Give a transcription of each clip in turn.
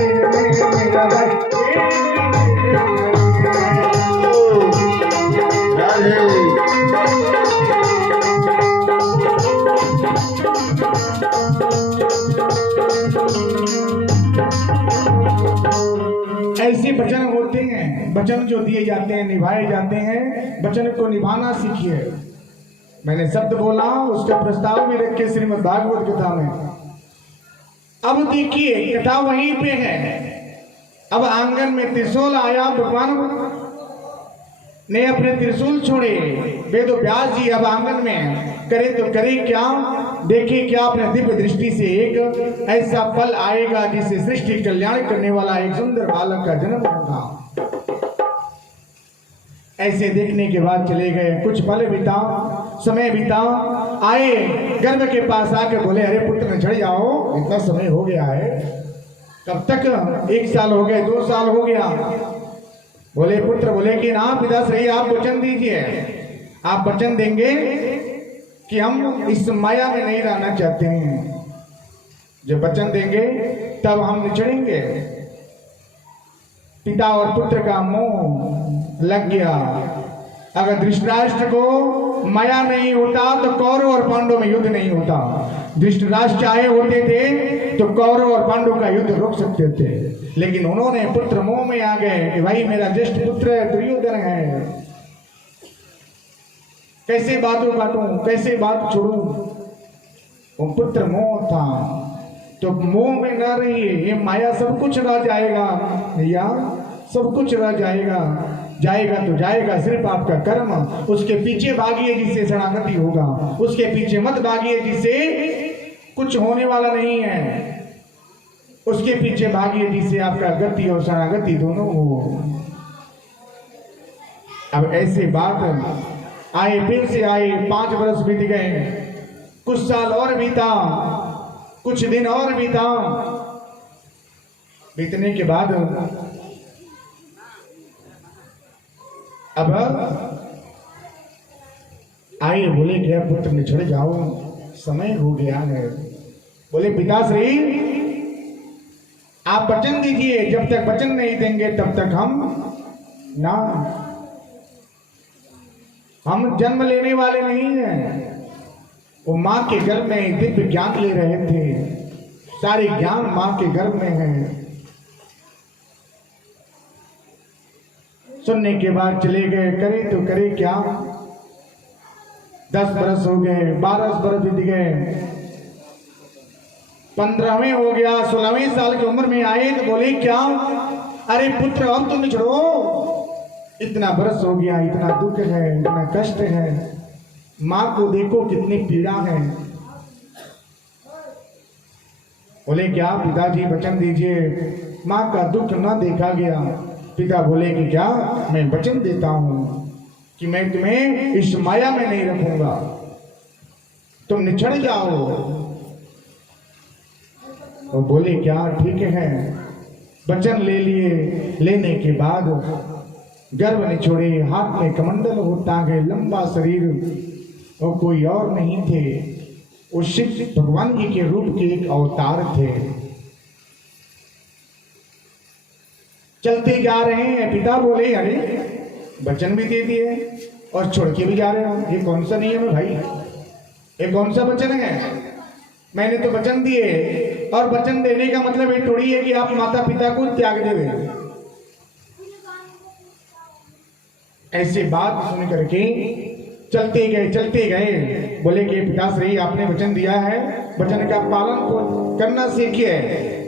सिर में मेरा भाई ऐसे वचन होते हैं, वचन जो दिए जाते हैं निभाए जाते हैं। वचन को निभाना सीखिए। मैंने शब्द बोला, उसका प्रस्ताव भी रखे श्रीमद् भागवत कथा में। अब देखिए कथा वहीं पे है। अब आंगन में त्रिशूल आया, भगवान ने अपने त्रिशूल छोड़े। वेद व्यास जी अब आंगन में करे तो करे क्या, देखे क्या अपने दिव्य दृष्टि से एक ऐसा फल आएगा जिससे सृष्टि कल्याण करने वाला एक सुंदर बालक का जन्म होगा। ऐसे देखने के बाद चले गए। कुछ पल बीता, समय बीता, आए गर्भ के पास आकर बोले, अरे पुत्र न चढ़ जाओ, इतना समय हो गया है। कब तक? 1 साल हो गए, 2 साल हो गया। बोले पुत्र, बोले कि ना पिताश्री आप वचन दीजिए, आप वचन देंगे कि हम इस माया में नहीं रहना चाहते हैं। जब वचन देंगे तब हम निचड़ेंगे। पिता और पुत्र का मोह लग गया। अगर धृतराष्ट्र को माया नहीं होता तो कौरव और पांडव में युद्ध नहीं होता। धृतराष्ट्र चाहे होते थे तो कौरव और पांडव का युद्ध रोक सकते थे, लेकिन उन्होंने पुत्र मोह में आ गए कि भाई मेरा ज्येष्ठ पुत्र दुर्योधन है, कैसे बातों काटूं, कैसे बात छोड़ूं। वो पुत्र मोह था, तो मोह में न रहिए। ये माया सब कुछ रह जाएगा भैया, सब कुछ रह जाएगा। जाएगा तो जाएगा, सिर्फ आपका कर्म। उसके पीछे भागिए जिससे शरणागति होगा, उसके पीछे मत भागिए जिससे कुछ होने वाला नहीं है। उसके पीछे भागिए जिससे आपका गति और शरणागति दोनों हो। अब ऐसे बात आए, फिर से आए। 5 वर्ष बीत गए, कुछ साल और बीता, कुछ दिन और बीता। बीतने के बाद अब आए, बोले क्या पुत्र निछड़ जाओ, समय हो गया है। बोले पिताश्री आप वचन दीजिए, जब तक वचन नहीं देंगे तब तक हम जन्म लेने वाले नहीं हैं। वो माँ के गर्भ में दिव्य ज्ञान ले रहे थे, सारे ज्ञान माँ के गर्भ में है। सुनने के बाद चले गए। करे तो करे क्या? 10 बरस हो गए, 12 बरस बीत गए, 15वें हो गया, 16वें साल की उम्र में आए तो बोले क्या, अरे पुत्र अब तो निछड़ो, इतना बरस हो गया, इतना दुख है, इतना कष्ट है, माँ को देखो कितनी पीड़ा है। बोले क्या पिताजी वचन दीजिए, माँ का दुख न देखा गया। पिता बोले कि क्या, मैं वचन देता हूं कि मैं तुम्हें इस माया में नहीं रखूंगा, तुम निछड़ जाओ। तो बोले क्या, ठीक है। वचन ले लिए। लेने के बाद गर्भ निछोड़े, हाथ में कमंडल होता है, लंबा शरीर, और कोई और नहीं थे, वो शिव भगवान जी के रूप के एक अवतार थे। चलते जा रहे हैं। पिता बोले अरे वचन भी दे दिए और छोड़ के भी जा रहे हो, ये कौन सा नियम है भाई, ये कौन सा वचन है? मैंने तो वचन दिए, और वचन देने का मतलब ये थोड़ी है कि आप माता पिता को त्याग देवे। ऐसे बात सुन करके चलते गए। बोले कि पिताश्री आपने वचन दिया है, वचन का पालन करना सीखिए।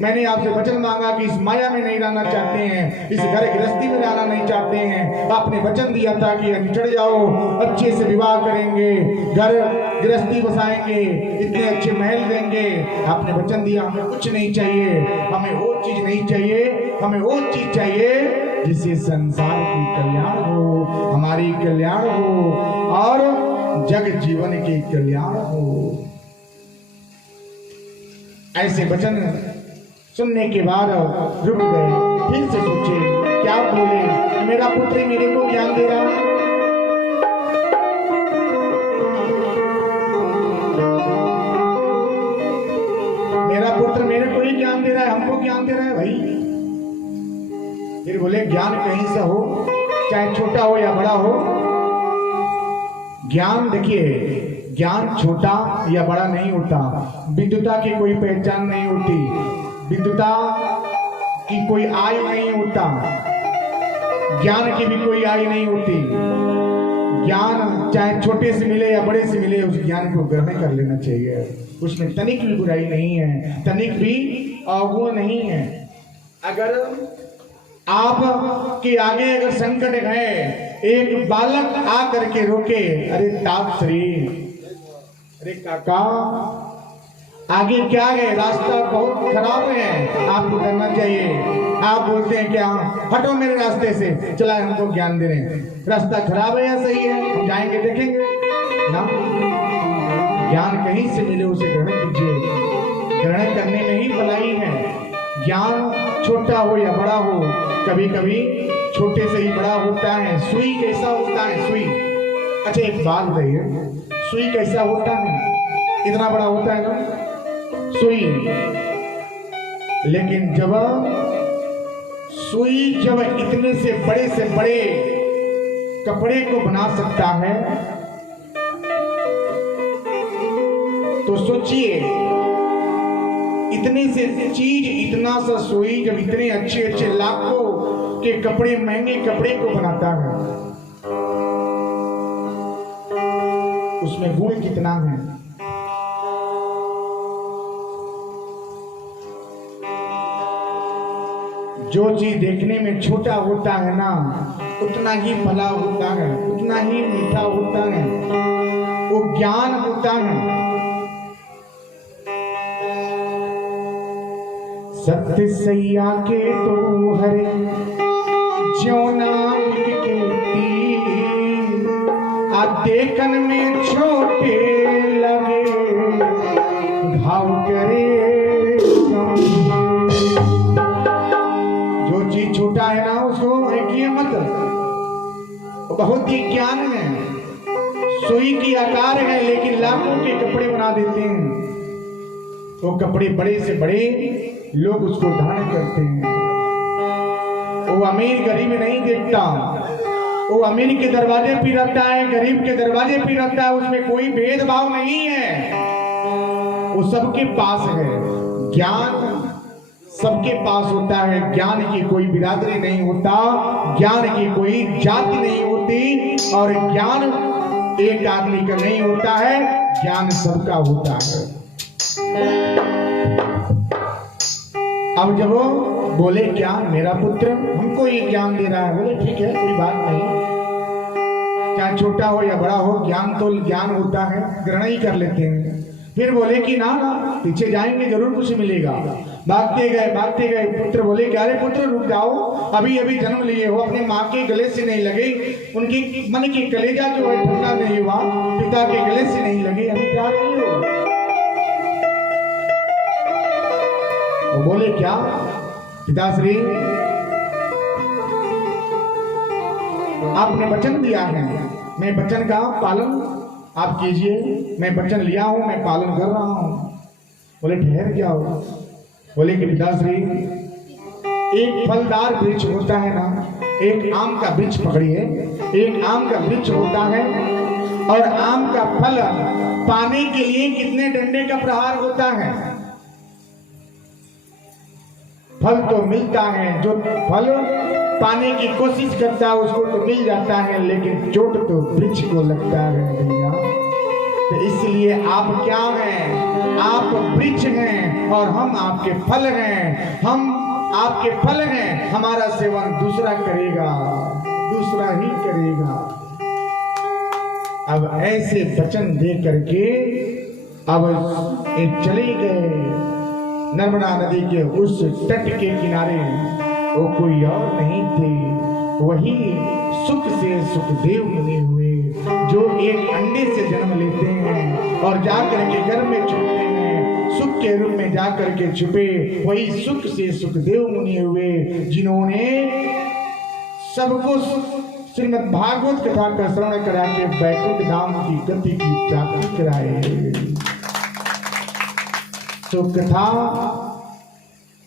मैंने आपसे वचन मांगा कि इस माया में नहीं रहना चाहते हैं, इस घर गृहस्थी में रहना नहीं चाहते हैं। आपने वचन दिया था कि निचड़ जाओ, अच्छे से विवाह करेंगे, घर गृहस्थी बसाएंगे, इतने अच्छे महल देंगे। आपने वचन दिया, हमें कुछ नहीं चाहिए, हमें वो चीज नहीं चाहिए, हमें वो चीज चाहिए जिससे संसार की कल्याण हो, हमारी कल्याण हो और जग जीवन के कल्याण हो। ऐसे वचन सुनने के बाद रुक गए, फिर से सोचे क्या बोले। मेरा पुत्र मेरे को ज्ञान दे रहा है, मेरा पुत्र मेरे को ही ज्ञान दे रहा है, हमको ज्ञान दे रहा है भाई। फिर बोले ज्ञान कहीं से हो, चाहे छोटा हो या बड़ा हो। ज्ञान देखिए, ज्ञान छोटा या बड़ा नहीं होता। विद्वता की कोई पहचान नहीं होती, विद्वता की कोई आयु नहीं होता, ज्ञान की भी कोई आयु नहीं होती। ज्ञान चाहे छोटे से मिले या बड़े से मिले, उस ज्ञान को ग्रहण कर लेना चाहिए। उसमें तनिक भी बुराई नहीं है, तनिक भी अवगुण नहीं है। अगर आप के आगे अगर संकट है, एक बालक आ करके रोके, अरे तात श्री, अरे काका आगे क्या है, रास्ता बहुत खराब है, आपको करना चाहिए। आप बोलते हैं क्या, हटो मेरे रास्ते से, चला हमको ज्ञान दे रहे हैं, रास्ता खराब है या सही है, हम जाएंगे देखेंगे ना। ज्ञान कहीं से मिले उसे ग्रहण कीजिए, ग्रहण करने में ही भलाई है। ज्ञान छोटा हो या बड़ा हो, कभी कभी छोटे से ही बड़ा होता है। सुई कैसा होता है, सुई, अच्छा एक बात बताइए, सुई कैसा होता है, इतना बड़ा होता है ना सुई, लेकिन जब सुई जब इतने से बड़े कपड़े को बना सकता है, तो सोचिए इतने से चीज, इतना सा सुई जब इतने अच्छे अच्छे लाखों के कपड़े, महंगे कपड़े को बनाता है, उसमें गुण कितना है। जो चीज देखने में छोटा होता है ना, उतना ही भला होता है, उतना ही मीठा होता है, वो ज्ञान होता है। सत्य सैया के तो हरे ज्यों नाम के तीर, आ देखन में छोटे लगे घाव करे। जो चीज छोटा है ना, उसको देखिए मत, बहुत ही ज्ञान है। सुई की आकार है, लेकिन लाखों के कपड़े बना देते हैं। वो कपड़े बड़े से बड़े लोग उसको धारण करते हैं। वो अमीर गरीब नहीं देखता, वो अमीर के दरवाजे पे रखता है, गरीब के दरवाजे पे रखता है, उसमें कोई भेदभाव नहीं है, वो सबके पास है। ज्ञान सबके पास होता है, ज्ञान की कोई बिरादरी नहीं होता, ज्ञान की कोई जाति नहीं होती, और ज्ञान एक आदमी का नहीं होता है, ज्ञान सबका होता है। अब जब वो बोले क्या, मेरा पुत्र हमको ये ज्ञान दे रहा है, बोले ठीक है कोई बात नहीं, चाहे छोटा हो या बड़ा हो, ज्ञान तो ज्ञान होता है, ग्रहण ही कर लेते हैं। फिर बोले कि ना पीछे जाएंगे जरूर कुछ मिलेगा। भागते गए, पुत्र बोले क्या, रे पुत्र रुक जाओ, अभी अभी जन्म लिए हो, अपने माँ के गले से नहीं लगे, उनकी मन की कलेजा जो है ठंडा नहीं हुआ, पिता के गले से नहीं लगे, अभी जा रही हो। वो बोले क्या, पिताश्री आपने वचन दिया है, मैं वचन का पालन आप कीजिए, मैं वचन लिया हूं, मैं पालन कर रहा हूं। बोले ठहर क्या हो, बोले कि पिताश्री एक फलदार वृक्ष होता है ना, एक आम का वृक्ष पकड़िए, एक आम का वृक्ष होता है, और आम का फल पाने के लिए कितने डंडे का प्रहार होता है। फल तो मिलता है, जो फल पाने की कोशिश करता है उसको तो मिल जाता है, लेकिन चोट तो वृक्ष को लगता है भैया। तो इसलिए आप क्या हैं, आप वृक्ष हैं और हम आपके फल हैं, हम आपके फल हैं, हमारा सेवन दूसरा करेगा, दूसरा ही करेगा। अब ऐसे वचन दे करके अब चले गए नर्मदा नदी के उस तट के किनारे। वो कोई और नहीं थे, वही सुख से सुखदेव मुनि हुए, जो एक अंडे से जन्म लेते हैं और जाकर के घर में छुपते हैं, सुख के रूप में जाकर के छुपे, वही सुख से सुखदेव मुनि हुए, जिन्होंने सबको श्रीमद् भागवत कथा का श्रवण करा के वैकुंठ धाम की गति की प्राप्ति कराए। तो कथा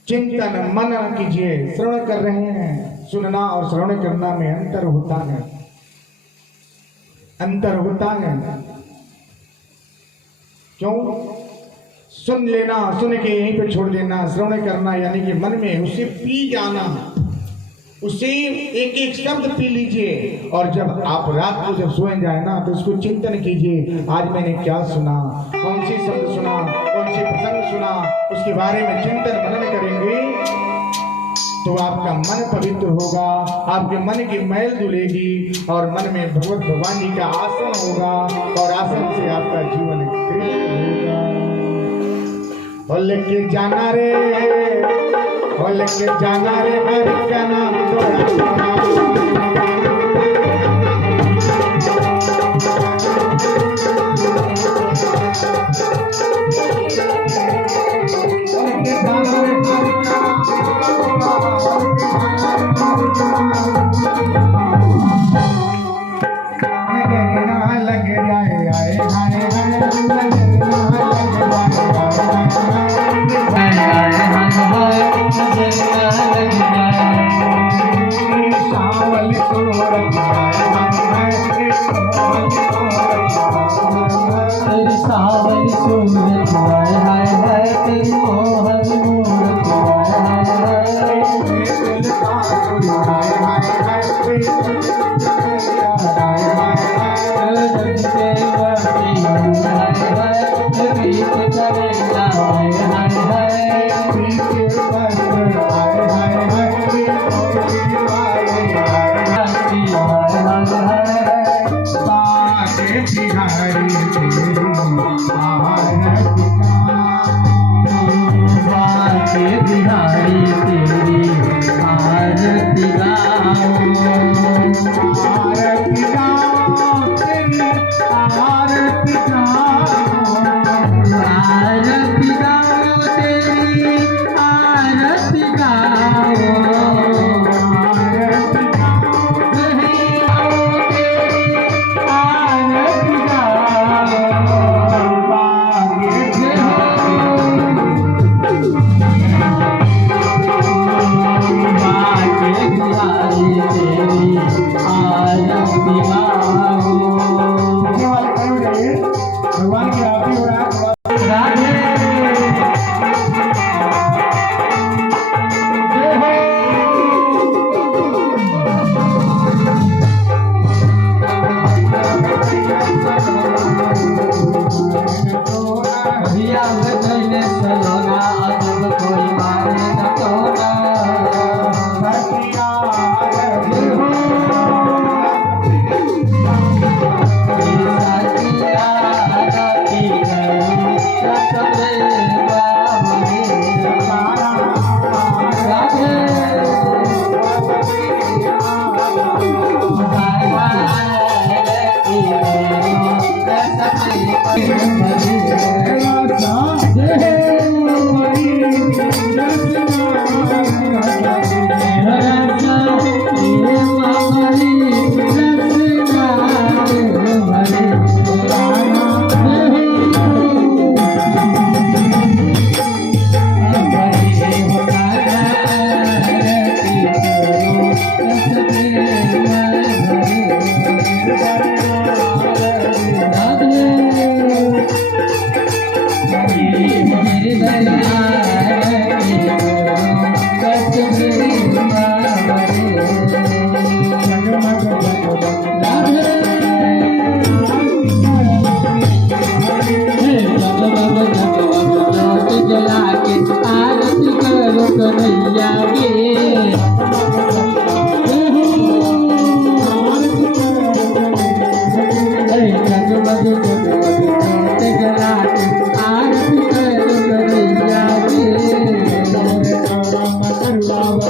चिंतन मनन कीजिए। श्रवण कर रहे हैं, सुनना और श्रवण करना में अंतर होता है, अंतर होता है। क्यों? सुन लेना, सुन के यहीं पे छोड़ देना। श्रवण करना यानी कि मन में उसे पी जाना, उसे एक एक शब्द पी लीजिए। और जब आप रात को जब सोए जाए ना तो उसको चिंतन कीजिए, आज मैंने क्या सुना, कौन सी शब्द सुना, कौन सी प्रसंग सुना, उसके बारे में चिंतन मनन करेंगे तो आपका मन पवित्र होगा, आपके मन की मैल धुलेगी और मन में भगवत भगवान जी का आसन होगा और आसन से आपका जीवन होगा। और लेके जाना रे, और लेके जाना रे हरि का नाम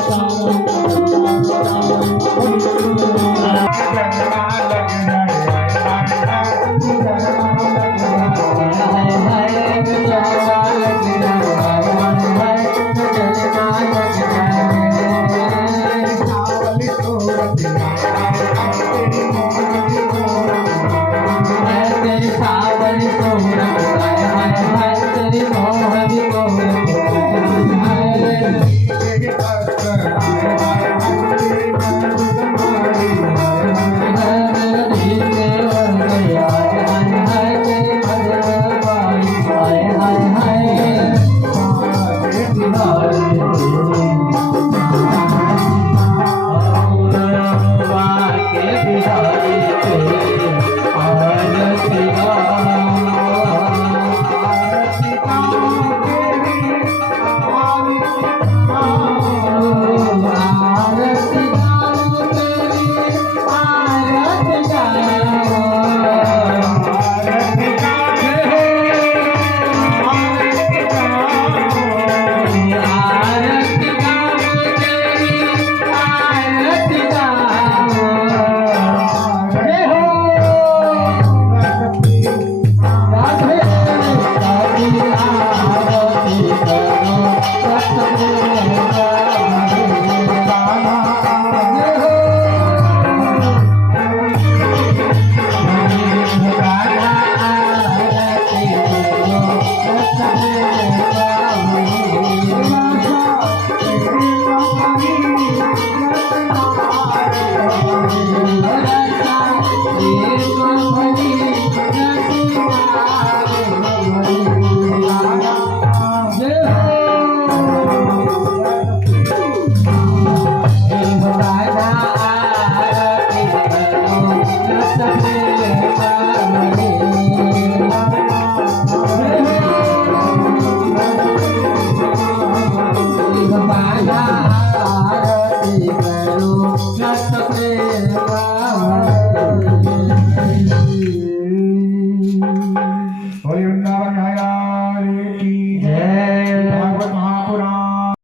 Bye.